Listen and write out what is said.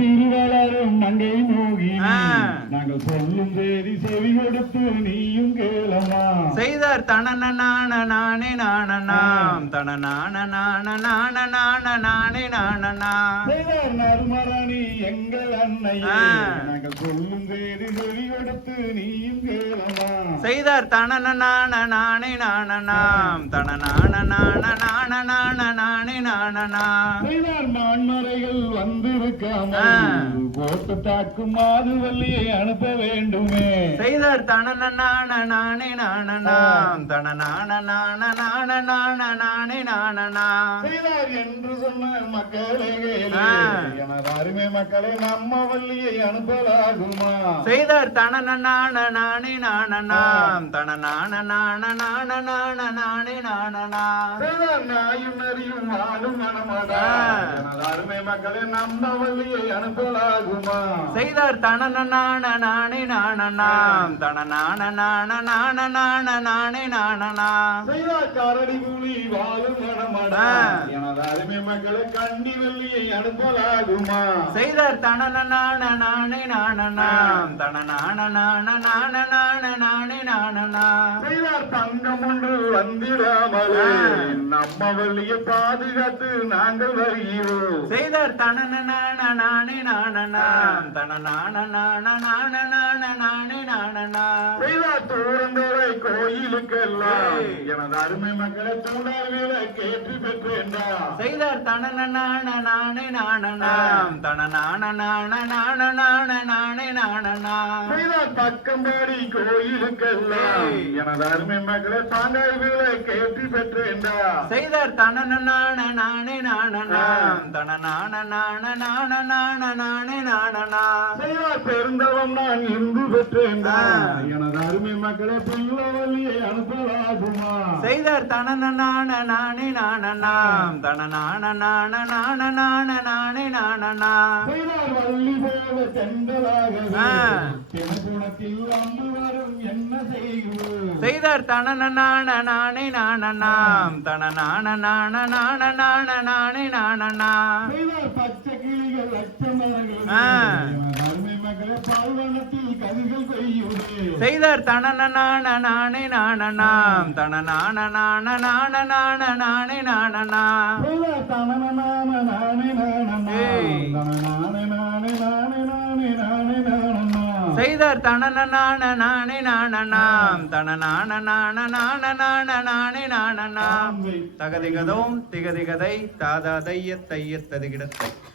திருவளரும் மங்கை மோகி நாங்கள் சொல்லும் தேதி செவி கொடுத்து நீயும் கேளமா செய்தார் தனன நானே நானனாம் தன நானே நானனா செய்தார் நறுமரணி எங்கள் அன்னையே நாங்கள் சொல்லும் தேதி செவி கொடுத்து நீயும் கேளமா செய்தார் தனன நானே நானனாம் தன நானே நானனா செய்தார் மான்மறைகள் வந்திருக்காமல் போட்டு தாக்கும் மாதுவல்லியை அனுப்ப வேண்டுமே செய்தார் தனன நானே நானனாம் தன நானே நானனா செய்தார் என்று சொன்ன மக்களே எனது அருமை மக்களை நம்ம வள்ளியை அனுப்பலாகுமா செய்தார் தனன நானே நானனாம் தன நானே நானனா செய்தார் நாயும் நரியும் வாழும் மனமடா எனது அருமை மக்களை நம்ம வள்ளியை அனுப்பலாகுமா செய்தார் தனன நானே நானனாம் தன நானே நானனா செய்தார் கரடி புலி வாழும் மனமடா எனது அருமை மக்களை கண்டி வள்ளியை அனுப்பலாகுமா செய்தார் தனன நானே நானனாம் தன நானே நானனா செய்தார் தங்கம் ஒன்று வந்திடாமலே நம்ம வள்ளியை பாதுகாத்து நாங்கள் வருகிறோம் செய்தார் தனன நானே நானனாம் தன நானே நானனா செய்தார் தூரந்தோரை கோயிலுக்கெல்லாம் எனது அருமை மக்களை தூண்டார்களை கேட்டு பெற்றேன்டா செய்தார் தனன நானே நானனாம் தன நானே நானனா செய்தார் பக்கம்பாடி கோயிலுக்கெல்லாம் எனது அருமை மக்களை தாண்டார்களை கேட்டு பெற்றேன்டா செய்தார் தனன நானே நானனாம் தன நானே நானனா செய்தார் பெருந்தவம் நான் இந்து பெற்றேன்டா எனது அருமை மக்களை பிள்ளவல்லியை அனுப்பலாகுமா செய்தார் தனன நானே நானனாம் தன நானே நானனா செய்தார் வள்ளி போல சென்றலாகவே குணத்தில் அம்பு வரும் என்ன செய்வோம் செய்தார் தனன நானே நானனாம் தன நானே நானனா செய்தார் பச்சை கிளிகள் லட்சமலர்கள் அருமை மக்களை பால்வனத்தில் கதிர்கள் பெய்யுமே செய்தார் தனன நானே நானனாம் தன நானே நானனா செய்தார் தனன நானே செய்தார் தனன நானே நானனாம் தன நானே நானனா தகதிகதோம் திகதிகதை தாதா தைய தைய ததுகிடத்தை